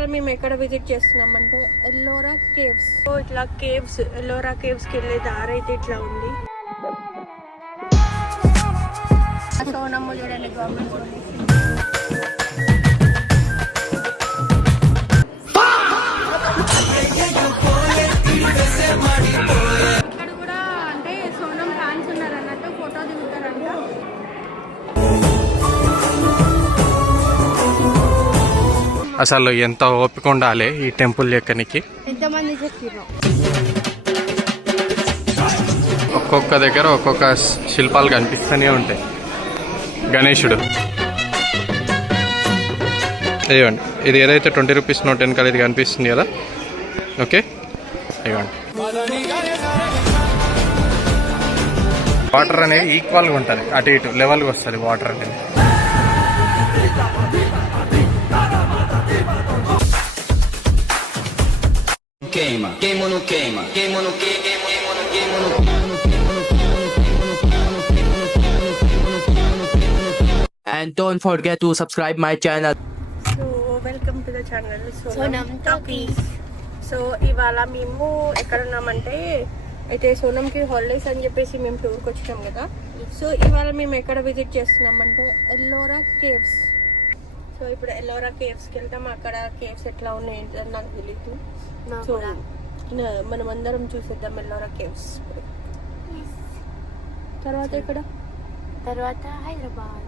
ఇవాళ మేము ఎక్కడ విజిట్ చేస్తున్నామంటే ఎల్లోరా కేవ్స్. సో ఇట్లా కేవ్స్, ఎల్లోరా కేవ్స్ కి వెళ్ళే దారి అయితే ఇట్లా ఉంది. సోనమ్మ చూడండి, గవర్నమెంట్ ఇక్కడ కూడా అంటే సోనం ఫ్యాన్స్ ఉన్నారు అన్నట్టు ఫోటో దిగుతారంట. అసలు ఎంత ఓపిక ఉండాలి ఈ టెంపుల్ ఎక్కనికి. ఎంతమంది ఒక్కొక్క దగ్గర ఒక్కొక్క శిల్పాలు కనిపిస్తూనే ఉంటాయి. గణేశుడు ఇదిగోండి, ఇది ఏదైతే 20 రూపీస్ నోట్ వెనకాల ఇది కనిపిస్తుంది కదా, ఓకే ఇదిగోండి. వాటర్ అనేది ఈక్వల్గా ఉంటుంది, అటు ఇటు లెవెల్గా వస్తుంది వాటర్ అనేది. Queima, queima no queima, queima no queima, queima no queima no and don't forget to subscribe my channel. So welcome to the channel Sonam talkies. So ఇవాళ మేము ఎక్కడ ఉన్నామంటే అయితే సోనంకి హాలిడేస్ అని చెప్పేసి మేము టూర్కి వచ్చినాం కదా. సో ఇవాళ మేము ఎక్కడ విజిట్ చేస్తున్నామంటే ఎల్లోరా కేవ్స్. సో ఇప్పుడు ఎల్లోరా కేవ్స్కి వెళ్తాం. అక్కడ కేవ్స్ ఎట్లా ఉన్నాయి ఏంటని నాకు తెలియదు. సో మనం అందరం చూసేద్దాం ఎల్లోరా కేవ్స్. తర్వాత ఇక్కడ తర్వాత హైదరాబాద్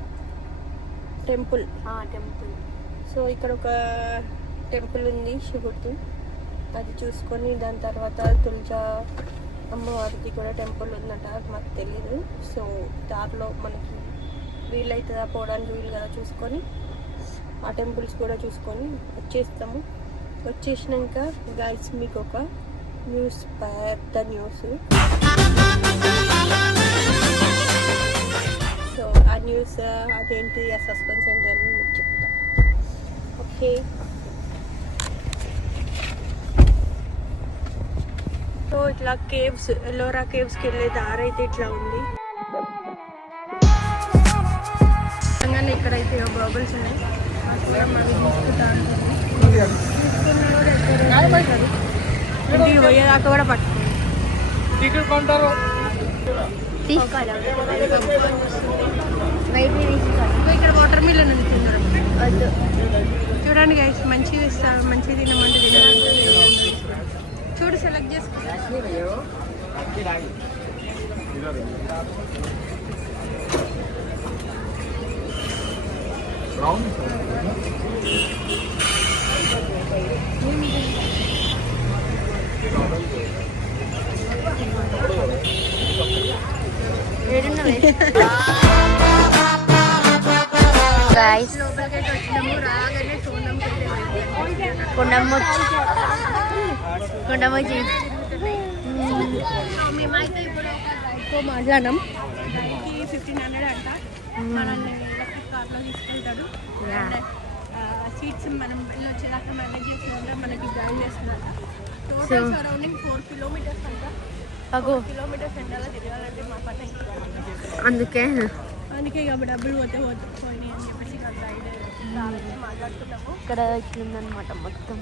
టెంపుల్. టెంపుల్. సో ఇక్కడ ఒక టెంపుల్ ఉంది శివుడిది, అది చూసుకొని దాని తర్వాత తులజా అమ్మవారిది కూడా టెంపుల్ ఉందంట, మాకు తెలీదు. సో దారిలో మనకి వీలవుతుందా పోవడానికి వీలు కదా చూసుకొని ఆ టెంపుల్స్ కూడా చూసుకొని వచ్చేస్తాము. వచ్చేసినాక గైస్ మీకు ఒక న్యూస్, పెద్ద న్యూస్. సో ఆ న్యూస్ అదేంటి, ఆ సస్పెన్స్ ఏంటని మీకు చెప్తాను. ఓకే, సో ఇట్లా కేవ్స్, ఎల్లోరా కేవ్స్కి వెళ్ళే దారి అయితే ఇట్లా ఉంది. ఇక్కడైతే గోగుల్స్ ఉన్నాయి, అవి ఇంటికి పోయేదాకా కూడా పట్టుకోండి. ఇక్కడ వాటర్ మిలన్ ఉంది, తినడం చూడండి గైస్. మంచిగా ఇస్తారు, మంచిగా తినమంటే తినాలి. చూడు, సెలెక్ట్ చేసుకో. గైస్ లోపలికైతే వచ్చినాము. రాగానే కొండమొచ్చి మేమైతే ఇప్పుడు రైడ్తో మాట్లాడాం. రైడ్కి 1500 అంట. మనల్ని ఎలక్ట్రిక్ కార్లో తీసుకెళ్తాడు. సీట్స్ మనం వెళ్ళి వచ్చేదాకా మేనేజ్ చేస్తుందంట, మనకి జాయిన్ చేస్తుందంట. టోటల్ సరౌండింగ్ 4 కిలోమీటర్స్ అంట. 4 కిలోమీటర్స్ ఎండాలో తిరగాలంటే మా పని అందుకే ఇక డబ్బులు పోయినాయి అని చెప్పేసి రైడ్ మాట్లాడుతున్నాము. ఇక్కడ ఇట్లుందనమాట మొత్తం.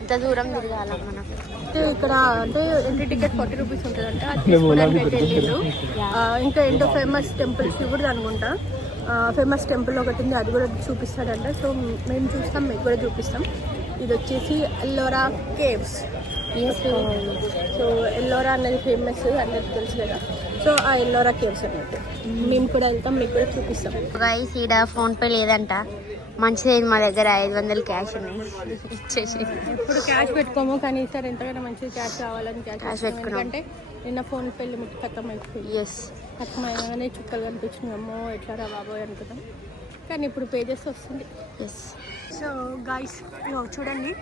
ఇంత దూరం తిరగాల మనం. ఇక్కడ అంటే ఎంట్రీ టికెట్ 40 రూపీస్ ఉంటుందంట. అది తీసుకోవడానికి అయితే వెళ్ళిండ్రు. ఇంకా ఏంటో ఫేమస్ టెంపుల్ శివుడు అనుకుంటా, ఫేమస్ టెంపుల్ ఒకటి ఉంది, అది కూడా చూపిస్తాడంట. సో మేము చూస్తాం, మీకు కూడా చూపిస్తాం. ఇది వచ్చేసి ఎల్లోరా కేవ్స్. సో ఎల్లోరా అనేది ఫేమస్ అందరికి తెలుసు కదా. సో ఆ ఎల్లోరా కేవ్స్ అన్నట్టు మేము కూడా వెళ్తాం, మీకు కూడా చూపిస్తాం. గైస్ ఈడ ఫోన్ పే లేదంట, మంచిది. మా దగ్గర 500 క్యాష్ ఉన్నాయి, ఇచ్చేసి. ఇప్పుడు క్యాష్ పెట్టుకోము, కానీ ఈసారి ఎంతగానో మంచిది క్యాష్ కావాలని క్యాష్ పెట్టుకున్నాం. అంటే నిన్న ఫోన్ పే లిమిట్ ఖతం అయిపోయింది. ఖతం అయినాగానే చుక్కలు కనిపించినామో ఎట్లా రా బాబోయ్ అనుకుంటాం, కానీ ఇప్పుడు పే చేసి వస్తుంది. సో గాయ్స్ చూడండి,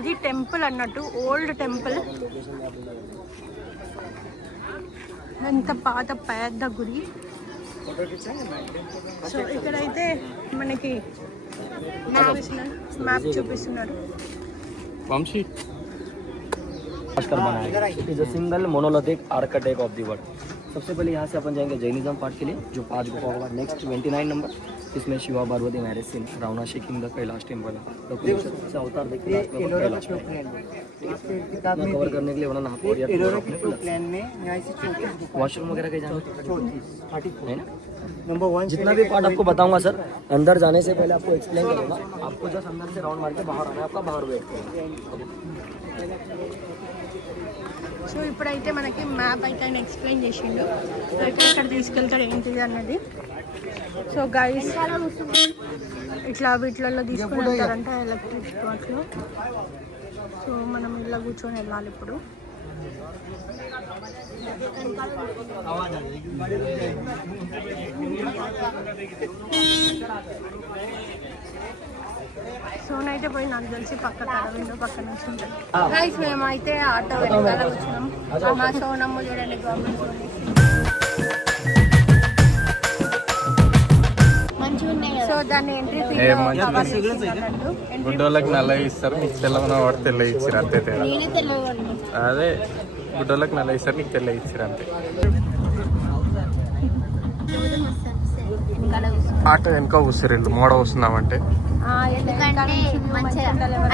ఇది టెంపుల్ అన్నట్టు, ఓల్డ్ టెంపుల్. ఎంత పాత పెద్ద గుడి. సో ఇక్కడైతే మనకి మ్యాప్ చూపిస్తున్నారు. It is a single monolithic architect of the world. सबसे पहले यहाँ से अपन जाएंगे जैनिज्म पार्ट के लिए, जो 5 गुफा होगा। नेक्स्ट 29 नंबर, इसमें Shiva Parvati marriage scene, Ravana shaking the Kailash temple है, तो से अवतार देखिए कैलाश में कवर करने के लिए उन्होंने प्लान में वॉशरूम वगैरह के जाना है ना। नंबर 1 जितना भी पार्ट आपको बताऊंगा सर, अंदर जाने से पहले आपको एक्सप्लेन करूंगा। आपको जस्ट अंदर से राउंड मार के बाहर आना है, आपका बाहर वेट करेंगे। సో ఇప్పుడైతే మనకి మ్యాప్ అయితే ఆయన ఎక్స్ప్లెయిన్ చేసిండు, సో ఇక్కడ తీసుకెళ్తాడు ఏంటిది అన్నది. సో గైస్ ఇట్లా వీటిలలో తీసుకుని వెళ్తారంట ఎలక్ట్రిక్ వాటిలో. సో మనం ఇలా కూర్చొని వెళ్ళాలి ఇప్పుడు. సోనైతే పోయి నాకు తెలిసి పక్క విండో పక్క నుంచి ఉంటుంది. గైస్ మేమైతే ఆటో వెనకాల వచ్చినాం. మా సోనమ్మ చూడండి గవర్నమెంట్ సో దాన్ని ఎంట్రీ గుడ్డోళ్ళకి నల్ల ఇస్తారు, నీకు తెల్లమన్న వాడు తెల్ల ఇచ్చారు అంతే తేడా. అదే గుడ్డోళ్ళకి నల్ల ఇస్తారు, నీకు తెల్ల ఇచ్చారు అంతే. ఆటో వెనుక కూర్చారు ఇల్లు మోడ వస్తున్నామంటే,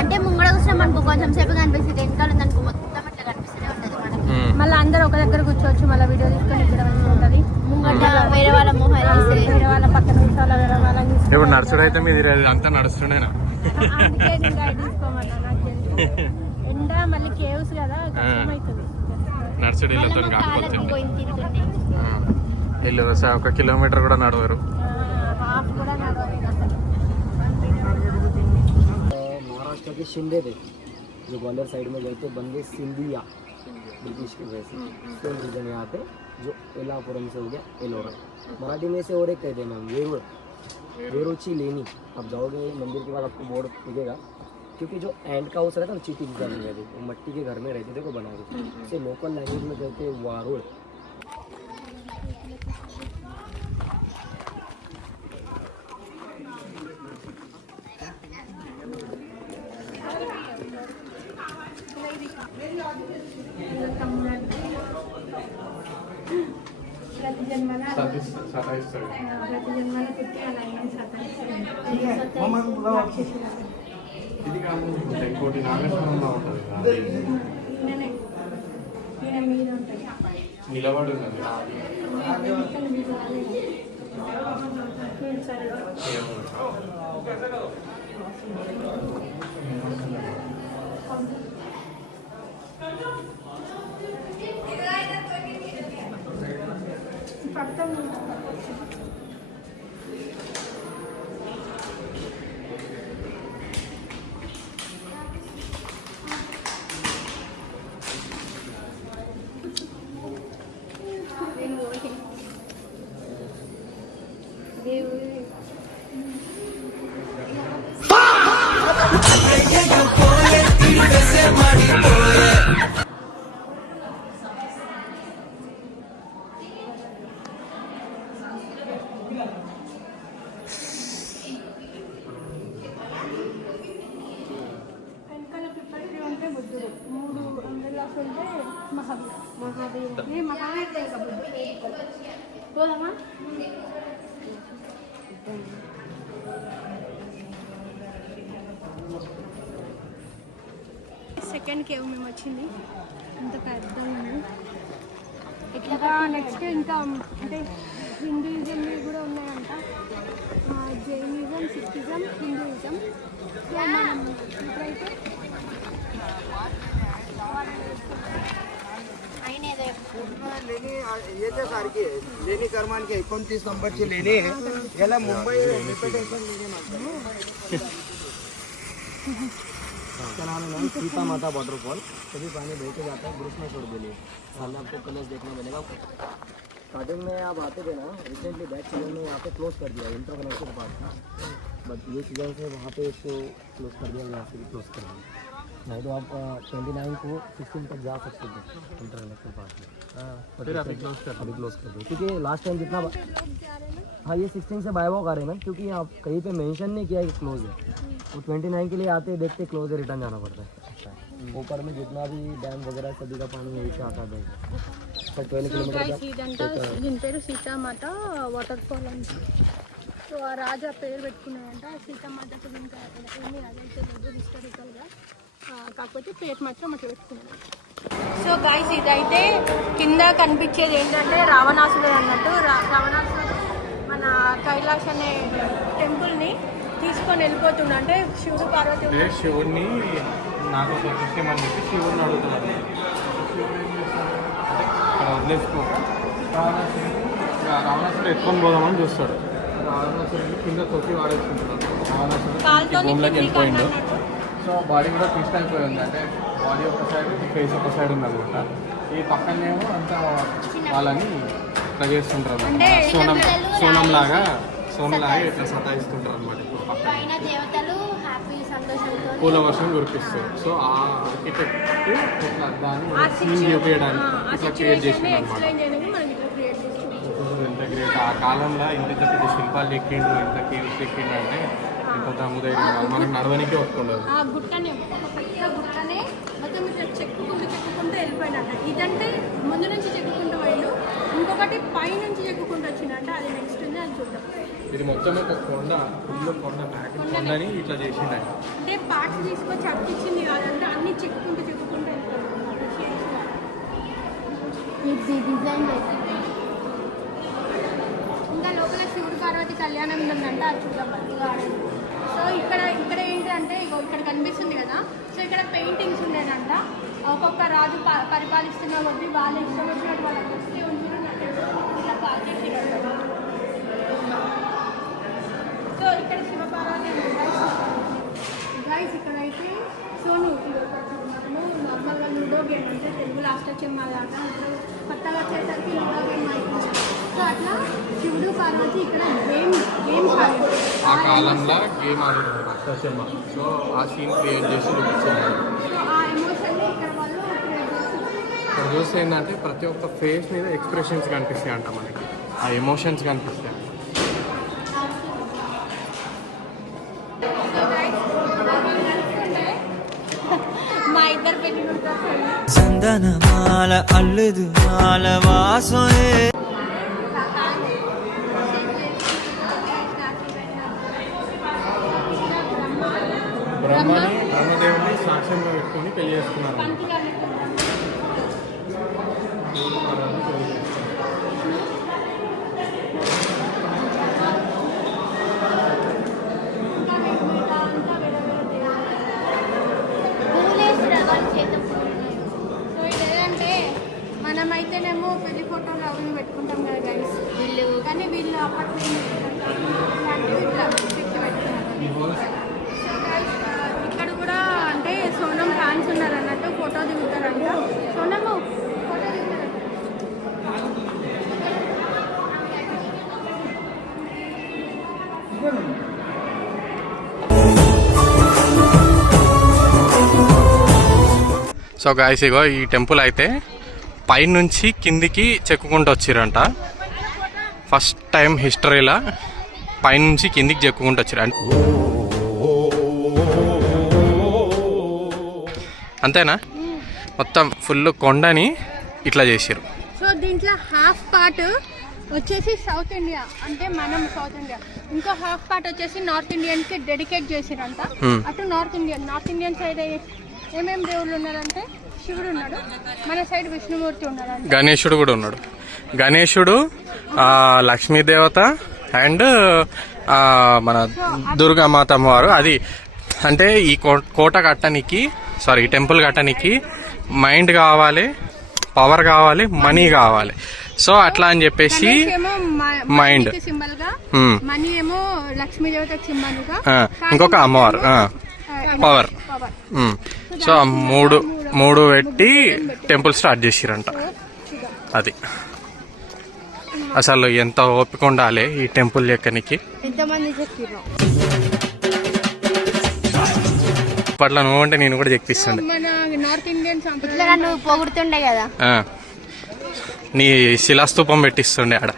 అంటే ముంగడ కూర్చున్నాం అనుకో కొంచెం సేపు కనిపిస్తుంది, వెనకాల ఉందనుకో మొత్తం అట్లా కనిపిస్తూనే ఉంటుంది మనకి. మళ్ళీ అందరూ ఒక దగ్గర కూర్చోవచ్చు, మళ్ళీ వీడియో తీసుకొని ఇక్కడ ఉంటుంది. ముంగట వేరే వాళ్ళ మొహాలు వేరే వాళ్ళ పక్కన వేరే వాళ్ళ ఇప్పుడు నడుచుడు అయితే మీది అంతా నడుస్తుండేనా? ఎండ మళ్ళీ కేవ్స్ కదా కష్టమవుతుంది నడుచుడు ఇల్లుతో కాకపోతే ఇల్లు 1 కిలోమీటర్ కూడా నడవరు. महाराष्ट्र के शिंदे थे जो ग्वालियर साइड में गए थे, बंदे सिंधिया ब्रिटिश के वजह से सेम रीजन यहाँ पे, जो एलापुरम से हो गया एलोरा। मराठी में से और एक कहते हैं मैम वेरुड़, वेरुची लेनी। आप जाओगे मंदिर के बाद आपको बोर्ड दिखेगा, क्योंकि जो एंड का हाउस रहता है ना चीटी की में रहती, वो मट्टी के घर में रहते थे, को बना के इसे लोकल लैंग्वेज में कहते हैं वारुड़। ప్రతి జన్మల పుట్టి అలాగే ఇంకోటి నాగేశ్వరంలో ఉంటుంది, మీద ఉంటుంది నిలబడి ఉన్నది. సెకండ్ కేవ్ మేము వచ్చింది, అంత పెద్దగా ఉంది. ఇంకా నెక్స్ట్ ఇంకా అంటే హిందూయిజం కూడా ఉన్నాయంట, జైనిజం, సిక్కిజం, హిందూయిజం. సో మనం ఇప్పుడైతే ये तर सारखी आहे. लेणी क्रमांक 29 नंबरची लेणी आहे, याला मुंबई रेप्युटेशन लेणी म्हणतात. इसका नाम है मैम सीता माता वाटरफॉल। सभी पानी बह के जाता है, ग्रुप में छोड़ देंगे, सामने आपको कलर्स देखने मिलेगा। स्टार्टिंग में आप आते थे ना, रिसेंटली बैक सीजन में यहाँ पे क्लोज कर दिया इंटरकनेक्शन पार्ट, बट ये सीजन से वहाँ पे इसको क्लोज कर दिया, यहाँ से भी क्लोज कर दिया। नहीं तो आप 29 को 16 तक जा सकते थे इंटरकनेक्शन पार्ट में, फिर अभी क्लोज कर दिया क्योंकि लास्ट टाइम जितना। हाँ, ये 16 से बाय वॉक आ रहे हैं मैम, क्योंकि आप कहीं पे मेंशन नहीं किया कि क्लोज है, वो 29 के लिए आते देखते क्लोज है, रिटर्न जाना पड़ता है। ऊपर में जितना भी डैम वगैरह सभी का पानी यहीं से आता है। సో గైస్ ఇదంతా దీని పేరు సీతామాత వాటర్ ఫాల్ అంట. సో ఆ రాజా పేరు పెట్టుకున్నాడంట. సీతామాతకు ఇంకా ఏమీ అదైతే లేదు హిస్టారికల్గా, కాకపోతే పేరు మాత్రం అట్లా పెట్టుకున్నాడు. సో గైస్ ఇదైతే కింద కనిపించేది ఏంటంటే రావణాసుడు అన్నట్టు. రావణాసుడు మన కైలాష్ అనే టెంపుల్ని తీసుకొని వెళ్ళిపోతుండ, అంటే శివుడు పార్వతి శివుడిని నాకు ఒక విషయం అని చెప్పి శివుడిని అడుగుతున్నాడు. అక్కడ వదిలేసుకోక రావణాసుడు ఎత్తుకొని పోదామని చూస్తాడు. రావణాసుడిని కింద తొక్కి వాడేసుకుంటున్నాడు. రావణాసుడు భూమిలోకి వెళ్ళిపోయిండు. సో బాడీ కూడా ట్విస్ట్ అయిపోయి ఉంది, అంటే బాడీ ఒక సైడ్ ఫేస్ ఒక సైడ్ ఉందన్నమాట. ఈ పక్కనేమో అంతా వాళ్ళని ఇట్లా చేస్తుంటారు అన్నమాట. సోనంలాగా ఇట్లా సతాయిస్తుంటారు అనమాట. ఇప్పుడు పక్కన పూల వర్షం కురిపిస్తారు. సో ఆ ఆర్కిటెక్ట్ ఇట్లా దాన్ని సీన్ చూపించడానికి ఇట్లా క్రియేట్ చేసింది అనమాట. ఎంత గ్రేట్! ఆ కాలంలో ఇంత పెద్ద శిల్పాలు ఎక్కిండు, ఇంత కేవ్స్ ఎక్కిండు అంటే ఇంత దమ్ముదైన మనకు నడవనికే వస్తుండదు. ఆ గుట్టనే ఒక పెద్ద గుట్టనే మొత్తం ఇట్లా చెక్కుకుంటూ వెళ్ళిపోయినట్ట. ఇదంటే ముందు నుంచి చెక్కుకుంటూ పోయిండు, ఇంకొకటి పై నుంచి చెక్కుకుంటూ వచ్చిందంట. అది నెక్స్ట్ ఉంది, అది చూద్దాం. ఇది మొత్తం ఒక కొండ, ఫుల్ కొండ ప్యాకెట్ కొండని ఇట్లా చేసిండు. అంటే పార్ట్స్ తీసుకొచ్చి అతికిచ్చింది కాదంటే అన్ని చెక్కుకుంటూ డిజైన్ ఇంకా లోపల శివుడు పార్వతి కళ్యాణం ఉందంట, అది చూద్దాం. సో ఇక్కడ ఏంటంటే ఇగో ఇక్కడ కనిపిస్తుంది కదా, సో ఇక్కడ పెయింటింగ్స్ ఉండేదంట. ఒక్కొక్క రాజు పరిపాలిస్తున్న కొద్దీ వాళ్ళు ఇష్టం వచ్చినట్టు వాళ్ళకి వస్తే ఉంటున్నట్టు ఇలా పాల్చేసి. సో ఇక్కడ శివపార్వతి గైస్, ఇక్కడైతే సోను మనము నార్మల్గా లూడో గేమ్ అంటే తెలుగులో అష్టచెమ్మ దాకా కొత్తగా వచ్చేసరికి లూడో గేమ్ అయిపోయింది. సో అట్లా శివుడు పార్వతి ఇక్కడ గేమ్స్ ఆడారు. ఆ కాలంలో గేమ్ ఆడారు అష్టచెమ్మ. సో ఆ సీన్ క్రియేట్ చేసి చూపించారు. సో ఆ ఎమోషన్ని ఇక్కడ వాళ్ళు క్రియేట్ చేసి ఇక్కడ చూస్తే ఏంటంటే ప్రతి ఒక్క ఫేస్ మీద ఎక్స్ప్రెషన్స్ కనిపిస్తాయి అంట మనకి, ఆ ఎమోషన్స్ కనిపిస్తాయి. మా ఇద్దరు పెళ్లి చందనమాల అల్లుదు మాల వాసనే బ్రహ్మదేవుని సాక్ష్యంగా పెట్టుకొని పెళ్లి చేసుకున్నారు. సో ఇదేంటే మనమైతేనేమో పెళ్లి ఫోటోలు అవి పెట్టుకుంటాం కదా గైస్, కానీ వీళ్ళు అప్పట్లో ఇట్లా చెక్కి పెట్టుకున్నారు. సో గైస్ ఇక్కడ కూడా అంటే సోనం ఫ్యాన్స్ ఉన్నారు అన్నట్టు ఫోటో దిగుతారంట. సోనము ఫోటో దిగుతారంట. సో గాయస్ ఇగో ఈ టెంపుల్ అయితే పైనుంచి కిందికి చెక్కుకుంటూ వచ్చిరంట. ఫస్ట్ టైం హిస్టరీలో పైనుంచి కిందికి చెక్కుకుంటూ వచ్చారు. అంతేనా? మొత్తం ఫుల్ కొండని ఇట్లా చేసారు. సో దీంట్లో హాఫ్ పార్ట్ వచ్చేసి సౌత్ ఇండియా, అంటే మనం సౌత్ ఇండియా, ఇంకో హాఫ్ పార్ట్ వచ్చేసి నార్త్ ఇండియన్కి డెడికేట్ చేసిరంట. అటు నార్త్ ఇండియన్ సైడ్ ఏమేమి దేవుళ్ళు ఉన్నారంటే శివుడు ఉన్నాడు, మన సైడ్ విష్ణుమూర్తి ఉన్నాడు, గణేశుడు కూడా ఉన్నాడు. గణేశుడు, లక్ష్మీదేవత అండ్ మన దుర్గామాత అమ్మవారు. అది అంటే ఈ కోట కట్టడానికి, సారీ ఈ టెంపుల్ కట్టడానికి మైండ్ కావాలి, పవర్ కావాలి, మనీ కావాలి. సో అట్లా అని చెప్పేసి మైండ్ సింబల్ గా, మనీ ఏమో లక్ష్మీదేవతకి సింబల్ గా, ఇంకొక అమ్మవారు పవర్. సో మూడు పెట్టి టెంపుల్ స్టార్ట్ చేసిరంట. అది అసలు ఎంత ఓపిక ఉండాలి ఈ టెంపుల్ ఎక్కనికి. అప్పట్లో నువ్వు అంటే నేను కూడా చెక్కిస్తుండే. మన నార్త్ ఇండియన్ నువ్వు పొగుడుతుండే కదా, నీ శిలాస్తూపం పెట్టిస్తుండే ఆడ,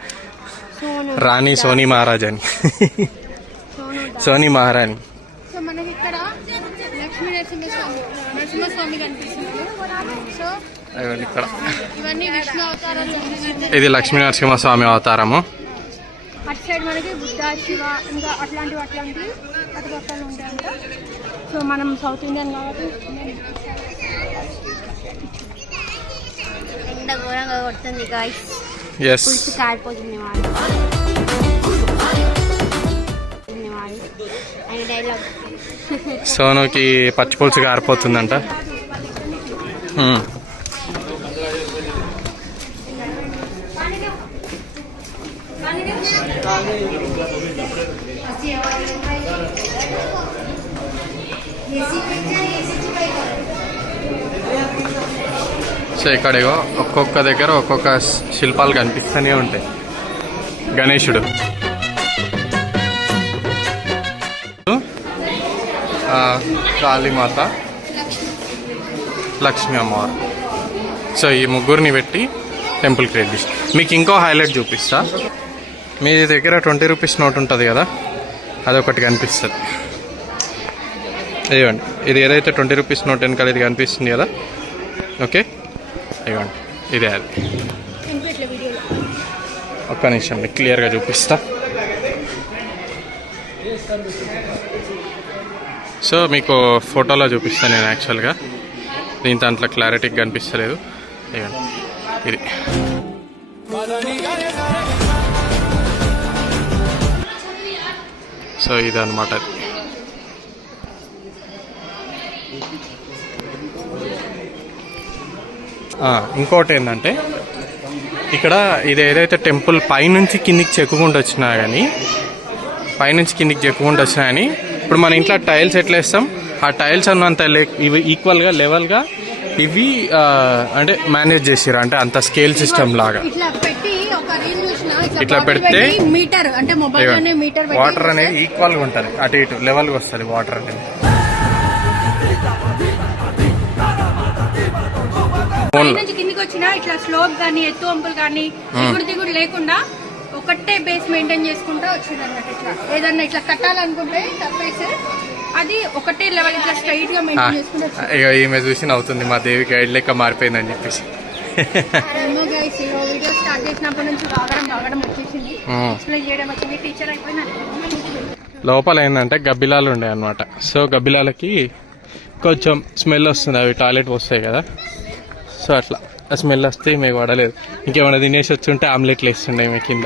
రాణి సోనీ మహారాజ్ అని. సోనీ మహారాణి. సో మనకి ఇక్కడ లక్ష్మీ నరసింహస్వామి కనిపిస్తున్నారు. సో అదిగోండి ఇక్కడ ఇవన్నీ విష్ణు అవతారాలు. ఇది లక్ష్మీ నరసింహస్వామి అవతారము. అటు సైడ్ మనకి బుద్ధ శివ ఇంకా అట్లాంటివి అటు పక్కన ఉంటాయంట. సో మనం సౌత్ ఇండియన్ కాబట్టి ఎండ ఘోరంగా కొడుతుంది గాయ్స్. ఎస్ పులుసు కారిపోతుంది వాడు ఆయన డైలాగ్. సోనుకి పచ్చి పులుసు కారిపోతుందంట. సో ఇక్కడేగో ఒక్కొక్క దగ్గర ఒక్కొక్క శిల్పాలు కనిపిస్తూనే ఉంటాయి. గణేశుడు, కాళీమాత, లక్ష్మీ అమ్మవారు. సో ఈ ముగ్గురిని పెట్టి టెంపుల్ క్రియేట్ చేసి మీకు ఇంకో హైలైట్ చూపిస్తా. మీ దగ్గర 20 రూపీస్ నోట్ ఉంటుంది కదా, అదొకటి కనిపిస్తుంది. ఇదిగోండి, ఇది ఏదైతే 20 రూపీస్ నోట్ వెనకాల ఇది కనిపిస్తుంది కదా, ఓకే ఇదిగోండి ఇదే అది. ఒక్క నిమిషం మీకు క్లియర్గా చూపిస్తా. సో మీకు ఫోటోలో చూపిస్తాను నేను యాక్చువల్గా, దీని దాంట్లో క్లారిటీగా కనిపిస్తలేదు. ఇదిగోండి ఇది. సో ఇదన్నమాట. ఇంకోటి ఏంటంటే ఇక్కడ ఇది ఏదైతే టెంపుల్ పైనుంచి కిందికి చెక్కుకుంటూ వచ్చినా కానీ ఇప్పుడు మన ఇంట్లో టైల్స్ ఎట్లా వేస్తాం, ఆ టైల్స్ అన్నంత ఇవి ఈక్వల్గా లెవెల్గా ఇవి అంటే మేనేజ్ చేసారు. అంటే అంత స్కేల్ సిస్టమ్ లాగా ఇట్లా పెడితే మీటర్ అంటే మొబైల్ మీటర్ వాటర్ అనేది ఈక్వల్గా ఉంటుంది, అటు ఇటు లెవెల్గా వస్తుంది వాటర్ అనేది. కిందికి వచ్చినా ఇట్లా స్లోప్ కానీ ఎత్తు వంపులు కానీ దిగుడు లేకుండా ఒకటే బేస్ మెయింటైన్ చేసుకుంటా వచ్చింది అన్నట్టు. ఇట్లా ఏదన్నా ఇట్లా కట్టాలనుకుంటే తప్పేసి అది ఒకటే లెవెల్ ఇట్లా స్ట్రైట్ గా మెయింటైన్ చేసుకుంటా. ఈమె చూసి నవ్వుతుంది, మా దేవి గైడ్ లెక్క మారిపోయిందని చెప్పేసి. వీడియో స్టార్ట్ చేసినప్పటి నుంచి రావడం వచ్చేసింది, ఎక్స్ప్లెయిన్ చేయడం వచ్చింది, టీచర్ అయిపోయినా. లోపల ఏంటంటే గబ్బిలాలు ఉండే అన్నమాట. సో గబ్బిలాలకి కొంచెం స్మెల్ వస్తుంది, అవి టాయిలెట్ వస్తాయి కదా, సో అట్లా ఆ స్మెల్ వస్తే మీకు పడలేదు. ఇంకేమైనా తినేసి వచ్చి ఉంటే ఆమ్లెట్లు వేస్తుండే మీ కింద.